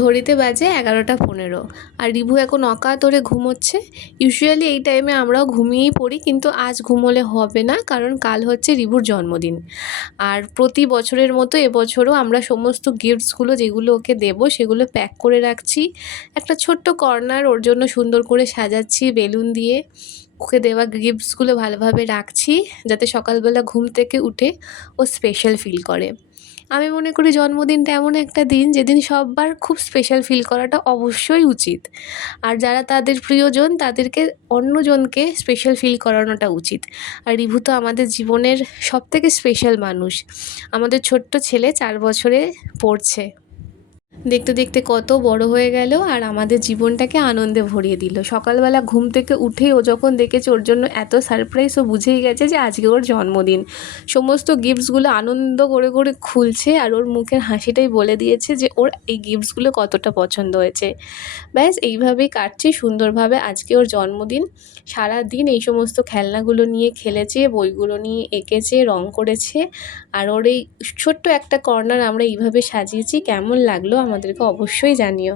ঘড়িতে বাজে 11টা 15 আর রিভু এখন অকাতরে ঘুমোচ্ছে। ইউজুয়ালি এই টাইমে আমরাও ঘুমিয়েই পড়ি, কিন্তু আজ ঘুমোলে হবে না, কারণ কাল হচ্ছে রিভুর জন্মদিন। আর প্রতি বছরের মতো এবছরও আমরা সমস্ত গিফটসগুলো যেগুলো ওকে দেবো সেগুলো প্যাক করে রাখছি। একটা ছোট্ট কর্নার ওর জন্য সুন্দর করে সাজাচ্ছি বেলুন দিয়ে। ওকে দেওয়া গিফটসগুলো ভালোভাবে রাখছি যাতে সকালবেলা ঘুম থেকে উঠে ও স্পেশাল ফিল করে। আমি মনে করি জন্মদিনটা এমন একটা দিন যেদিন সব্বার খুব স্পেশাল ফিল করাটা অবশ্যই উচিত। আর যারা তাদের প্রিয়জন তাদেরকে অন্যজনকে স্পেশাল ফিল করানোটা উচিত। আর রিভু তো আমাদের জীবনের সবথেকে স্পেশাল মানুষ। আমাদের ছোট্ট ছেলে 4 বছরে পড়ছে। দেখতে দেখতে কত বড় হয়ে গেল আর আমাদের জীবনটাকে আনন্দে ভরিয়ে দিল। সকালবেলা ঘুম থেকে উঠেই ও যখন দেখেছে ওর জন্য এত সারপ্রাইজ, ও বুঝেই গেছে যে আজকে ওর জন্মদিন। সমস্ত গিফটসগুলো আনন্দ করে করে খুলছে আর ওর মুখের হাসিটাই বলে দিয়েছে যে ওর এই গিফটসগুলো কতটা পছন্দ হয়েছে। ব্যাস এইভাবেই কাটছে সুন্দরভাবে আজকে ওর জন্মদিন। সারাদিন এই সমস্ত খেলনাগুলো নিয়ে খেলেছে, বইগুলো নিয়ে এঁকেছে, রং করেছে। আর ওর এই ছোট্ট একটা কর্নার আমরা এইভাবে সাজিয়েছি। কেমন লাগলো আমাদেরকে অবশ্যই জানিও।